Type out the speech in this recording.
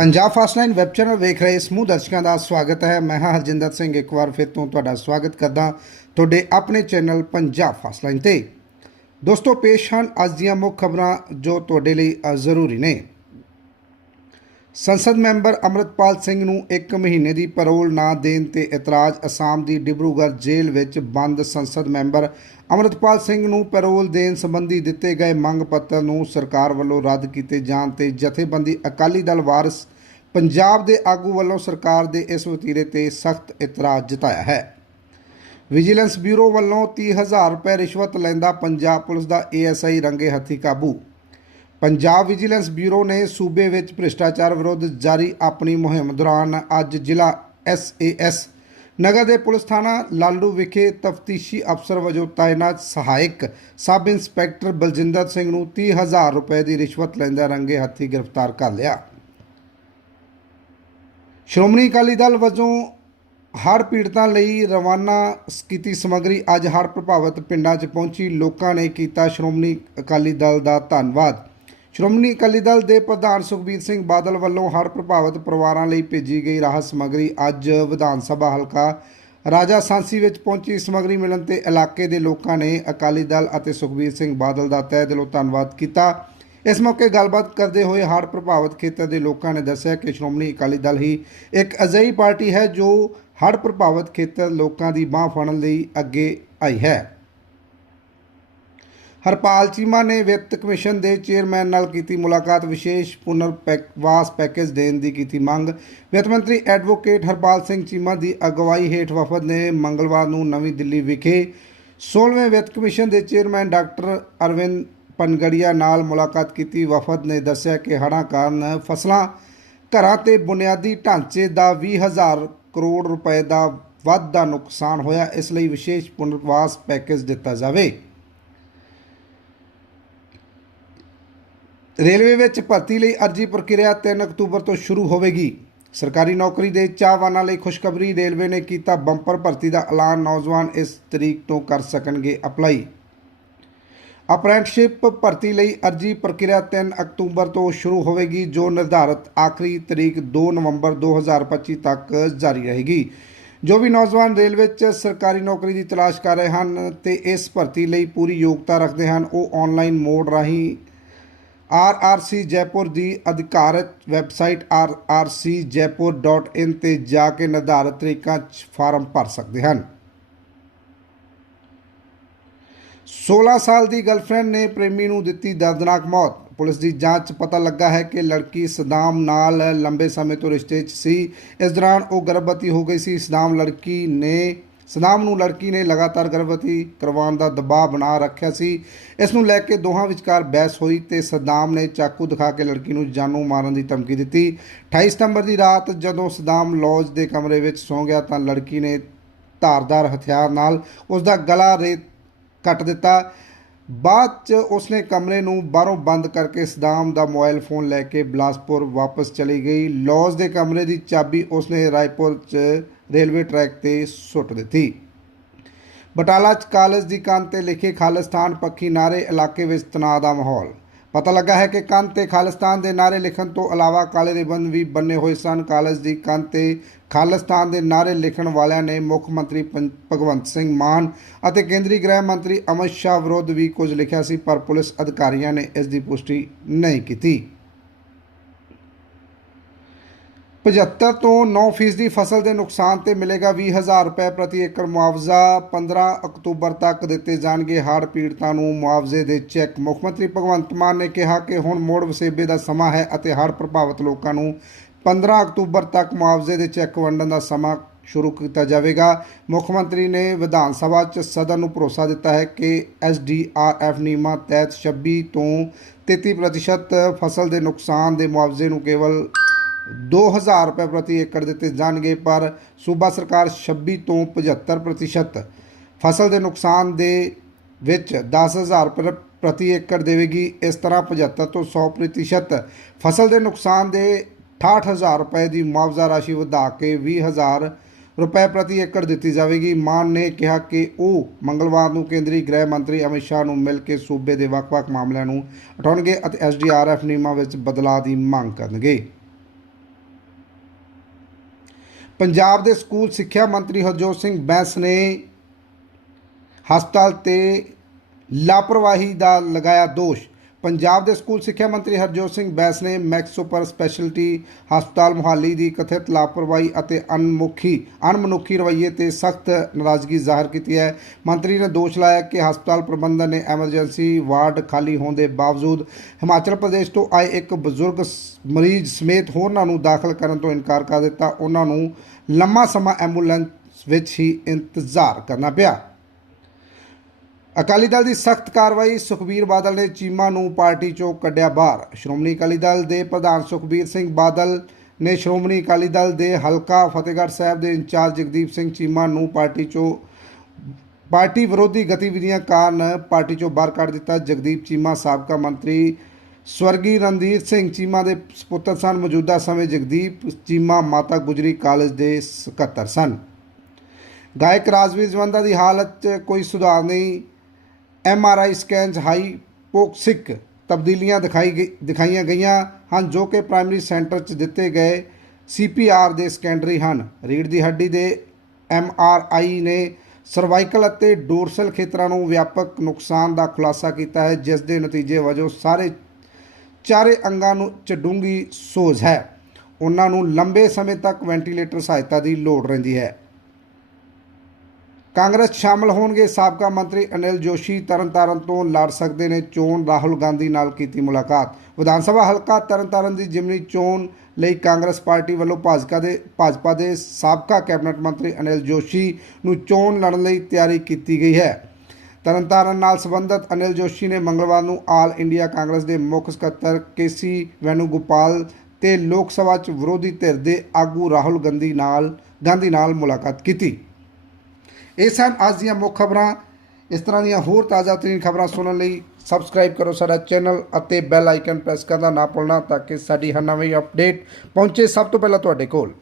Punjab ਫਾਸਟਲਾਈਨ web channel ਵੇਖ ਰਹੇ ਸਮੂਹ ਦਰਸ਼ਕਾਂ ਦਾ ਸਵਾਗਤ ਹੈ। ਮੈਂ ਹਾਂ ਹਰਜਿੰਦਰ ਸਿੰਘ। ਇੱਕ ਵਾਰ ਫਿਰ ਤੋਂ ਤੁਹਾਡਾ ਸਵਾਗਤ ਕਰਦਾ ਤੁਹਾਡੇ ਆਪਣੇ ਚੈਨਲ ਪੰਜਾਬ ਫਾਸਟਲਾਈਨ ਤੇ। ਦੋਸਤੋ, ਪੇਸ਼ ਹਨ ਅੱਜ ਦੀਆਂ ਮੁੱਖ ਖਬਰਾਂ ਜੋ ਤੁਹਾਡੇ ਲਈ ਜ਼ਰੂਰੀ ਨੇ। ਸੰਸਦ ਮੈਂਬਰ ਅਮਰਤਪਾਲ ਸਿੰਘ ਨੂੰ 1 ਮਹੀਨੇ ਦੀ ਪੈਰੋਲ ਨਾ ਦੇਣ ਤੇ ਇਤਰਾਜ਼, ਅਸਾਮ ਦੀ ਡਿਬਰੂਗੜ੍ਹ ਜੇਲ੍ਹ ਵਿੱਚ ਬੰਦ ਸੰਸਦ ਮੈਂਬਰ ਅਮਰਤਪਾਲ ਸਿੰਘ ਨੂੰ ਪੈਰੋਲ ਦੇਣ ਸੰਬੰਧੀ ਦਿੱਤੇ ਗਏ ਮੰਗ ਪੱਤਰ ਨੂੰ ਸਰਕਾਰ ਵੱਲੋਂ ਰੱਦ ਕੀਤੇ ਜਾਣ ਤੇ ਜਥੇਬੰਦੀ ਅਕਾਲੀ ਦਲ ਵਾਰਸ ਪੰਜਾਬ ਦੇ ਆਗੂ ਵੱਲੋਂ ਸਰਕਾਰ ਦੇ ਇਸ ਵਤੀਰੇ ਤੇ ਸਖਤ ਇਤਰਾਜ਼ ਜਤਾਇਆ ਹੈ। ਵਿਜੀਲੈਂਸ ਬਿਊਰੋ ਵੱਲੋਂ 30000 ਰੁਪਏ ਰਿਸ਼ਵਤ ਲੈਂਦਾ ਪੰਜਾਬ ਪੁਲਿਸ ਦਾ ਏਐਸਆਈ ਰੰਗੇ ਹੱਥੀ ਕਾਬੂ। ਪੰਜਾਬ ਵਿਜੀਲੈਂਸ ਬਿਊਰੋ ਨੇ ਸੂਬੇ ਵਿੱਚ ਭ੍ਰਿਸ਼ਟਾਚਾਰ ਵਿਰੁੱਧ ਜਾਰੀ ਆਪਣੀ ਮੁਹਿੰਮ ਦੌਰਾਨ ਅੱਜ ਜ਼ਿਲ੍ਹਾ ਐਸਏਐਸ ਨਗਰ ਦੇ ਪੁਲਿਸ ਥਾਣਾ ਲਾਲੂ ਵਿਖੇ ਤਫਤੀਸ਼ੀ ਅਫਸਰ ਵਜੋਂ ਤਾਇਨਾਤ ਸਹਾਇਕ ਸਬ ਇੰਸਪੈਕਟਰ ਬਲਜਿੰਦਰ ਸਿੰਘ ਨੂੰ 30000 ਰੁਪਏ ਦੀ ਰਿਸ਼ਵਤ ਲੈਂਦਾ ਰੰਗੇ ਹੱਥੀ ਗ੍ਰਿਫਤਾਰ ਕਰ ਲਿਆ। ਸ਼੍ਰੋਮਣੀ ਅਕਾਲੀ ਦਲ ਵਜੋਂ ਹੜ੍ਹ ਪੀੜਤਾਂ ਲਈ ਰਵਾਨਾ ਕੀਤੀ ਸਮੱਗਰੀ ਅੱਜ ਹੜ੍ਹ ਪ੍ਰਭਾਵਿਤ ਪਿੰਡਾਂ 'ਚ ਪਹੁੰਚੀ। ਲੋਕਾਂ ਨੇ ਕੀਤਾ ਸ਼੍ਰੋਮਣੀ ਅਕਾਲੀ ਦਲ ਦਾ ਧੰਨਵਾਦ। ਸ਼੍ਰੋਮਣੀ ਅਕਾਲੀ ਦਲ ਦੇ ਪ੍ਰਧਾਨ ਸੁਖਬੀਰ ਸਿੰਘ ਬਾਦਲ ਵੱਲੋਂ ਹੜ੍ਹ ਪ੍ਰਭਾਵਿਤ ਪਰਿਵਾਰਾਂ ਲਈ ਭੇਜੀ ਗਈ ਰਾਹਤ ਸਮੱਗਰੀ ਅੱਜ ਵਿਧਾਨ ਸਭਾ ਹਲਕਾ ਰਾਜਾ ਸਾਂਸੀ ਵਿੱਚ ਪਹੁੰਚੀ। ਸਮੱਗਰੀ ਮਿਲਣ ਤੇ ਇਲਾਕੇ ਦੇ ਲੋਕਾਂ ਨੇ ਅਕਾਲੀ ਦਲ ਅਤੇ ਸੁਖਬੀਰ ਸਿੰਘ ਬਾਦਲ ਦਾ ਤਹਿ ਦਿਲੋਂ ਧੰਨਵਾਦ ਕੀਤਾ। ਇਸ ਮੌਕੇ ਗੱਲਬਾਤ ਕਰਦੇ ਹੋਏ ਹੜ੍ਹ ਪ੍ਰਭਾਵਿਤ ਖੇਤਰ ਦੇ ਲੋਕਾਂ ਨੇ ਦੱਸਿਆ ਕਿ ਸ਼੍ਰੋਮਣੀ ਅਕਾਲੀ ਦਲ ਹੀ ਇੱਕ ਅਜਿਹੀ ਪਾਰਟੀ ਹੈ ਜੋ ਹੜ੍ਹ ਪ੍ਰਭਾਵਿਤ ਖੇਤਰ ਲੋਕਾਂ ਦੀ ਬਾਹ ਫੜਨ ਲਈ ਅੱਗੇ ਆਈ ਹੈ। ਹਰਪਾਲ ਚੀਮਾ ਨੇ ਵਿੱਤ ਕਮਿਸ਼ਨ ਦੇ ਚੇਅਰਮੈਨ ਨਾਲ ਕੀਤੀ ਮੁਲਾਕਾਤ, ਵਿਸ਼ੇਸ਼ ਪੁਨਰ ਪੈਕ- ਵਾਸ ਪੈਕੇਜ ਦੇਣ ਦੀ ਕੀਤੀ ਮੰਗ। ਵਿੱਤ ਮੰਤਰੀ ਐਡਵੋਕੇਟ ਹਰਪਾਲ ਸਿੰਘ ਚੀਮਾ ਦੀ ਅਗਵਾਈ ਹੇਠ ਵਫਦ ਨੇ ਮੰਗਲਵਾਰ ਨੂੰ ਨਵੀਂ ਦਿੱਲੀ ਵਿਖੇ 16ਵੇਂ ਵਿੱਤ ਕਮਿਸ਼ਨ ਦੇ ਚੇਅਰਮੈਨ ਡਾਕਟਰ ਅਰਵਿੰਦ ਪਨਗੜੀਆ ਨਾਲ ਮੁਲਾਕਾਤ ਕੀਤੀ। ਵਫਦ ਨੇ ਦੱਸਿਆ ਕਿ ਹੜ੍ਹਾਂ ਕਾਰਨ ਫਸਲਾਂ ਘਰਾਂ ਤੇ ਬੁਨਿਆਦੀ ਢਾਂਚੇ ਦਾ 20000 ਕਰੋੜ ਰੁਪਏ ਦਾ ਵੱਧ ਦਾ ਨੁਕਸਾਨ ਹੋਇਆ। ਇਸ ਲਈ ਵਿਸ਼ੇਸ਼ ਪੁਨਰਵਾਸ ਪੈਕੇਜ ਦਿੱਤਾ ਜਾਵੇ। ਰੇਲਵੇ ਵਿੱਚ ਭਰਤੀ ਲਈ ਅਰਜ਼ੀ ਪ੍ਰਕਿਰਿਆ 3 ਅਕਤੂਬਰ ਤੋਂ ਸ਼ੁਰੂ ਹੋਵੇਗੀ। ਸਰਕਾਰੀ ਨੌਕਰੀ ਦੇ ਚਾਹਵਾਨਾਂ ਲਈ ਖੁਸ਼ਖਬਰੀ ਰੇਲਵੇ ਨੇ ਕੀਤਾ ਬੰਪਰ ਭਰਤੀ ਦਾ ਐਲਾਨ। ਨੌਜਵਾਨ ਇਸ ਤਰੀਕ ਤੋਂ ਕਰ ਸਕਣਗੇ ਅਪਲਾਈ। ਅਪ੍ਰੈਂਟਿਸਸ਼ਿਪ ਭਰਤੀ ਲਈ ਅਰਜ਼ੀ ਪ੍ਰਕਿਰਿਆ 3 ਅਕਤੂਬਰ ਤੋਂ ਸ਼ੁਰੂ ਹੋਵੇਗੀ, ਜੋ ਨਿਰਧਾਰਤ ਆਖਰੀ ਤਰੀਕ 2 ਨਵੰਬਰ 2025 ਤੱਕ ਜਾਰੀ ਰਹੇਗੀ। ਜੋ ਵੀ ਨੌਜਵਾਨ ਰੇਲਵੇ 'ਚ ਸਰਕਾਰੀ ਨੌਕਰੀ ਦੀ ਤਲਾਸ਼ ਕਰ ਰਹੇ ਹਨ ਤੇ ਇਸ ਭਰਤੀ ਲਈ ਪੂਰੀ ਯੋਗਤਾ ਰੱਖਦੇ ਹਨ, ਉਹ ਆਨਲਾਈਨ ਮੋਡ ਰਾਹੀਂ ਆਰਆਰਸੀ ਜੈਪੁਰ ਦੀ ਅਧਿਕਾਰਤ ਵੈਬਸਾਈਟ rrcjaipur.in ਤੇ ਜਾ ਕੇ ਨਿਰਧਾਰਤ ਤਰੀਕਾਂ 'ਚ ਫਾਰਮ ਭਰ ਸਕਦੇ ਹਨ। 16 ਸਾਲ ਦੀ ਗਰਲਫ੍ਰੈਂਡ ਨੇ ਪ੍ਰੇਮੀ ਨੂੰ ਦਿੱਤੀ ਦਰਦਨਾਕ ਮੌਤ। ਪੁਲਿਸ ਦੀ ਜਾਂਚ 'ਚ ਪਤਾ ਲੱਗਾ ਹੈ ਕਿ ਲੜਕੀ ਸਦਾਮ ਨਾਲ ਲੰਬੇ ਸਮੇਂ ਤੋਂ ਰਿਸ਼ਤੇ 'ਚ ਸੀ। ਇਸ ਦੌਰਾਨ ਉਹ ਗਰਭਵਤੀ ਹੋ ਗਈ ਸੀ। ਸਦਾਮ ਲੜਕੀ ਨੇ ਸਦਾਮ ਨੂੰ ਲੜਕੀ ਨੇ ਲਗਾਤਾਰ ਗਰਭਵਤੀ ਕਰਵਾਉਣ ਦਾ ਦਬਾਅ ਬਣਾ ਰੱਖਿਆ ਸੀ। ਇਸ ਨੂੰ ਲੈ ਕੇ ਦੋਹਾਂ ਵਿਚਕਾਰ ਬਹਿਸ ਹੋਈ ਤੇ ਸਦਾਮ ਨੇ ਚਾਕੂ ਦਿਖਾ ਕੇ ਲੜਕੀ ਨੂੰ ਜਾਨੋਂ ਮਾਰਨ ਦੀ ਧਮਕੀ ਦਿੱਤੀ। 28 ਸਤੰਬਰ ਦੀ ਰਾਤ ਜਦੋਂ ਸਦਾਮ ਲੌਜ ਦੇ ਕਮਰੇ ਵਿੱਚ ਸੌਂ ਗਿਆ ਤਾਂ ਲੜਕੀ ਨੇ ਧਾਰਦਾਰ ਹਥਿਆਰ ਨਾਲ ਉਸ ਦਾ ਗਲਾ ਰੇਤ ਕੱਟ ਦਿੱਤਾ। ਬਾਅਦ ਚ ਉਸਨੇ ਕਮਰੇ ਨੂੰ ਬਾਹਰੋਂ ਬੰਦ ਕਰਕੇ ਸਦਾਮ ਦਾ ਮੋਬਾਈਲ ਫੋਨ ਲੈ ਕੇ ਬਲਾਸਪੁਰ ਵਾਪਸ ਚਲੀ ਗਈ। ਲੌਜ ਦੇ ਕਮਰੇ ਦੀ ਚਾਬੀ ਉਸਨੇ ਰਾਏਪੁਰ ਚ ਰੇਲਵੇ ਟਰੈਕ ਤੇ ਸੁੱਟ ਦਿੱਤੀ। ਬਟਾਲਾ ਚ ਕਾਲਜ ਦੀ ਕੰਧ ਤੇ ਲਿਖੇ ਖਾਲਿਸਤਾਨ ਪੱਖੀ ਨਾਰੇ ਇਲਾਕੇ ਵਿੱਚ ਤਣਾਅ ਦਾ ਮਾਹੌਲ। ਪਤਾ ਲੱਗਾ ਹੈ ਕਿ ਕੰਧ ਤੇ ਖਾਲਿਸਤਾਨ ਦੇ ਨਾਰੇ ਲਿਖਣ ਤੋਂ ਇਲਾਵਾ ਕਾਲੇ ਰਿਬਨ ਵੀ ਬੰਨੇ ਹੋਏ ਸਨ। ਕਾਲਜ ਦੀ ਕੰਧ ਤੇ ਖਾਲਿਸਤਾਨ ਦੇ ਨਾਰੇ ਲਿਖਣ ਵਾਲਿਆਂ ਨੇ ਮੁੱਖ ਮੰਤਰੀ ਪੰ- ਭਗਵੰਤ ਸਿੰਘ ਮਾਨ ਅਤੇ ਕੇਂਦਰੀ ਗ੍ਰਹਿ ਮੰਤਰੀ ਅਮਿਤ ਸ਼ਾਹ ਵਿਰੁੱਧ ਵੀ ਕੁਝ ਲਿਖਿਆ ਸੀ, ਪਰ ਪੁਲਿਸ ਅਧਿਕਾਰੀਆਂ ਨੇ ਇਸ ਦੀ ਪੁਸ਼ਟੀ ਨਹੀਂ ਕੀਤੀ। 75 ਤੋਂ 9% ਦੀ ਫਸਲ ਦੇ ਨੁਕਸਾਨ ਤੇ ਮਿਲੇਗਾ 20000 ਰੁਪਏ ਪ੍ਰਤੀ ਏਕੜ ਮੁਆਵਜ਼ਾ। 15 ਅਕਤੂਬਰ ਤੱਕ ਦਿੱਤੇ ਜਾਣਗੇ ਹੜ੍ਹ ਪੀੜਤਾਂ ਨੂੰ ਮੁਆਵਜ਼ੇ ਦੇ ਚੈੱਕ। ਮੁੱਖ ਮੰਤਰੀ ਭਗਵੰਤ ਮਾਨ ਨੇ ਕਿਹਾ ਕਿ ਹੁਣ ਮੋੜ ਵਸੇਬੇ ਦਾ ਸਮਾਂ ਹੈ ਅਤੇ ਹੜ੍ਹ ਪ੍ਰਭਾਵਿਤ ਲੋਕਾਂ ਨੂੰ 15 ਅਕਤੂਬਰ ਤੱਕ ਮੁਆਵਜ਼ੇ ਦੇ ਚੈੱਕ ਵੰਡਣ ਦਾ ਸਮਾਂ ਸ਼ੁਰੂ ਕੀਤਾ ਜਾਵੇਗਾ। ਮੁੱਖ ਮੰਤਰੀ ਨੇ ਵਿਧਾਨ ਸਭਾ 'ਚ ਸਦਨ ਨੂੰ ਭਰੋਸਾ ਦਿੱਤਾ ਹੈ ਕਿ ਐਸਡੀਆਰਐਫ ਨਿਯਮਾਂ ਤਹਿਤ 26 ਤੋਂ 33% ਫਸਲ ਦੇ ਨੁਕਸਾਨ ਦੇ ਮੁਆਵਜ਼ੇ ਨੂੰ ਕੇਵਲ 2000 ਰੁਪਏ ਪ੍ਰਤੀ ਏਕੜ ਦਿੱਤੇ ਜਾਣਗੇ, ਪਰ ਸੂਬਾ ਸਰਕਾਰ 26 ਤੋਂ 75% ਫਸਲ ਦੇ ਨੁਕਸਾਨ ਦੇ ਵਿੱਚ 10000 ਰੁਪਏ ਪ੍ਰਤੀ ਏਕੜ ਦੇਵੇਗੀ, ਇਸ ਤਰ੍ਹਾਂ 75 ਤੋਂ 100% ਫਸਲ ਦੇ ਨੁਕਸਾਨ ਦੇ 68000 ਰੁਪਏ ਦੀ ਮੁਆਵਜ਼ਾ ਰਾਸ਼ੀ ਵਧਾ ਕੇ 20000 ਰੁਪਏ ਪ੍ਰਤੀ ਏਕੜ ਦਿੱਤੀ ਜਾਵੇਗੀ। ਮਾਨ ਨੇ ਕਿਹਾ ਕਿ ਉਹ ਮੰਗਲਵਾਰ ਨੂੰ ਕੇਂਦਰੀ ਗ੍ਰਹਿ ਮੰਤਰੀ ਅਮਿਤ ਸ਼ਾਹ ਨੂੰ ਮਿਲ ਕੇ ਸੂਬੇ ਦੇ ਵੱਖ-ਵੱਖ ਮਾਮਲਿਆਂ ਨੂੰ ਉਠਾਉਣਗੇ ਅਤੇ ਐਸਡੀਆਰਐਫ ਨਿਯਮਾਂ ਵਿੱਚ ਬਦਲਾਅ ਦੀ ਮੰਗ ਕਰਨਗੇ। ਪੰਜਾਬ ਦੇ ਸਕੂਲ ਸਿੱਖਿਆ ਮੰਤਰੀ ਹਰਜੋਤ ਸਿੰਘ ਬੈਂਸ ਨੇ ਹਸਪਤਾਲ ਤੇ ਲਾਪਰਵਾਹੀ ਦਾ ਲਗਾਇਆ ਦੋਸ਼। ਪੰਜਾਬ ਦੇ ਸਕੂਲ ਸਿੱਖਿਆ ਮੰਤਰੀ ਹਰਜੋਤ ਸਿੰਘ ਬੈਂਸ ਨੇ ਮੈਕਸ ਸੁਪਰ ਸਪੈਸ਼ਲਿਟੀ ਹਸਪਤਾਲ ਮੁਹਾਲੀ ਦੀ ਕਥਿਤ ਲਾਪਰਵਾਹੀ ਅਤੇ ਅਨਮੁਖੀ ਅਣਮਨੁੱਖੀ ਰਵੱਈਏ ਤੇ ਸਖਤ ਨਾਰਾਜ਼ਗੀ ਜ਼ਾਹਰ ਕੀਤੀ ਹੈ। ਮੰਤਰੀ ਨੇ ਦੋਸ਼ ਲਾਇਆ ਕਿ ਹਸਪਤਾਲ ਪ੍ਰਬੰਧਨ ਨੇ ਐਮਰਜੈਂਸੀ ਵਾਰਡ ਖਾਲੀ ਹੋਣ ਦੇ ਬਾਵਜੂਦ ਹਿਮਾਚਲ ਪ੍ਰਦੇਸ਼ ਤੋਂ ਆਏ ਇੱਕ ਬਜ਼ੁਰਗ ਮਰੀਜ਼ ਸਮੇਤ ਹੋਰਨਾਂ ਨੂੰ ਦਾਖਲ ਕਰਨ ਤੋਂ ਇਨਕਾਰ ਕਰ ਦਿੱਤਾ। ਉਹਨਾਂ ਨੂੰ ਲੰਮਾ ਸਮਾਂ ਐਂਬੂਲੈਂਸ ਵਿੱਚ ਹੀ ਇੰਤਜ਼ਾਰ ਕਰਨਾ ਪਿਆ। ਅਕਾਲੀ ਦਲ ਦੀ ਸਖਤ ਕਾਰਵਾਈ, ਸੁਖਬੀਰ ਬਾਦਲ ਨੇ ਚੀਮਾ ਨੂੰ ਪਾਰਟੀ ਚੋਂ ਕੱਢਿਆ ਬਾਹਰ। ਸ਼੍ਰੋਮਣੀ ਅਕਾਲੀ ਦਲ ਦੇ ਪ੍ਰਧਾਨ ਸੁਖਬੀਰ ਸਿੰਘ ਬਾਦਲ ਨੇ ਸ਼੍ਰੋਮਣੀ ਅਕਾਲੀ ਦਲ ਦੇ ਹਲਕਾ ਫਤਿਹਗੜ੍ਹ ਸਾਹਿਬ ਦੇ ਇੰਚਾਰਜ ਜਗਦੀਪ ਸਿੰਘ ਚੀਮਾ ਨੂੰ ਪਾਰਟੀ ਚੋਂ, ਪਾਰਟੀ ਵਿਰੋਧੀ ਗਤੀਵਿਧੀਆਂ ਕਾਰਨ ਪਾਰਟੀ ਚੋਂ ਬਾਹਰ ਕੱਢ ਦਿੱਤਾ। ਜਗਦੀਪ ਚੀਮਾ, ਸਾਬਕਾ ਮੰਤਰੀ ਸਵਰਗੀ ਰਣਧੀਰ ਸਿੰਘ ਚੀਮਾ ਦੇ ਸੁਪੁੱਤਰ ਸਨ। ਮੌਜੂਦਾ ਸਮੇਂ ਜਗਦੀਪ ਚੀਮਾ ਮਾਤਾ ਗੁਜਰੀ ਕਾਲਜ ਦੇ ਸਕੱਤਰ ਸਨ। ਗਾਇਕ ਰਾਜਵੀਰ ਜਵੰਦਾ ਦੀ ਹਾਲਤ 'ਚ ਕੋਈ ਸੁਧਾਰ ਨਹੀਂ। M R I scans hypoxic ਤਬਦੀਲੀਆਂ ਦਿਖਾਈ ਗਈ- ਦਿਖਾਈਆਂ ਗਈਆਂ ਹਨ ਜੋ ਕਿ ਪ੍ਰਾਇਮਰੀ ਸੈਂਟਰ 'ਚ ਦਿੱਤੇ ਗਏ ਸੀ ਪੀ ਆਰ ਦੇ ਸੈਕੰਡਰੀ ਹਨ। ਰੀੜ ਦੀ ਹੱਡੀ ਦੇ ਐਮ ਆਰ ਆਈ ਨੇ ਸਰਵਾਈਕਲ ਅਤੇ ਡੋਰਸਲ ਖੇਤਰਾਂ ਨੂੰ ਵਿਆਪਕ ਨੁਕਸਾਨ ਦਾ ਖੁਲਾਸਾ ਕੀਤਾ ਹੈ, ਜਿਸ ਦੇ ਨਤੀਜੇ ਵਜੋਂ ਸਾਰੇ ਚਾਰੇ ਅੰਗਾਂ ਨੂੰ ਚ ਡੂੰਘੀ ਸੋਜ ਹੈ। ਉਹਨਾਂ ਨੂੰ ਲੰਬੇ ਸਮੇਂ ਤੱਕ ਵੈਂਟੀਲੇਟਰ ਸਹਾਇਤਾ ਦੀ ਲੋੜ ਰਹਿੰਦੀ ਹੈ। ਕਾਂਗਰਸ ਸ਼ਾਮਲ ਹੋਣਗੇ ਸਾਬਕਾ ਮੰਤਰੀ ਅਨਿਲ ਜੋਸ਼ੀ, ਤਰਨਤਾਰਨ ਤੋਂ ਲੜ ਸਕਦੇ ਨੇ ਚੋਣ, ਰਾਹੁਲ ਗਾਂਧੀ ਨਾਲ ਕੀਤੀ ਮੁਲਾਕਾਤ। ਵਿਧਾਨ ਸਭਾ ਹਲਕਾ ਤਰਨਤਾਰਨ ਦੀ ਜਿਮਨੀ ਚੋਣ ਲਈ ਕਾਂਗਰਸ ਪਾਰਟੀ ਵੱਲੋਂ ਭਾਜਪਾ ਦੇ ਭਾਜਪਾ ਦੇ ਸਾਬਕਾ ਕੈਬਨਿਟ ਮੰਤਰੀ ਅਨਿਲ ਜੋਸ਼ੀ ਨੂੰ ਚੋਣ ਲੜਨ ਲਈ ਤਿਆਰੀ ਕੀਤੀ ਗਈ ਹੈ। ਤਰਨਤਾਰਨ ਨਾਲ ਸੰਬੰਧਤ ਅਨਿਲ ਜੋਸ਼ੀ ਨੇ ਮੰਗਲਵਾਰ ਨੂੰ ਆਲ ਇੰਡੀਆ ਕਾਂਗਰਸ ਦੇ ਮੁੱਖ ਸਕੱਤਰ ਕੇਸੀ ਵੈਨੂਗੋਪਾਲ ਤੇ ਲੋਕ ਸਭਾ 'ਚ ਵਿਰੋਧੀ ਧਿਰ ਦੇ ਆਗੂ ਰਾਹੁਲ ਗਾਂਧੀ ਨਾਲ ਗਾਂਧੀ ਨਾਲ ਮੁਲਾਕਾਤ ਕੀਤੀ। ਇਹ ਸਨ ਅੱਜ ਦੀਆਂ ਮੁੱਖ ਖਬਰਾਂ। ਇਸ ਤਰ੍ਹਾਂ ਦੀਆਂ ਹੋਰ ਤਾਜ਼ਾ ਤਰੀਨ ਖਬਰਾਂ ਸੁਣਨ ਲਈ ਸਬਸਕ੍ਰਾਈਬ ਕਰੋ ਸਾਡਾ ਚੈਨਲ ਅਤੇ ਬੈਲ ਆਈਕਨ ਪ੍ਰੈਸ ਕਰਨਾ ਨਾ ਭੁੱਲਣਾ ਤਾਂ ਕਿ ਸਾਡੀ ਹਰ ਨਵੀਂ ਅਪਡੇਟ ਪਹੁੰਚੇ ਸਭ ਤੋਂ ਪਹਿਲਾਂ ਤੁਹਾਡੇ ਕੋਲ।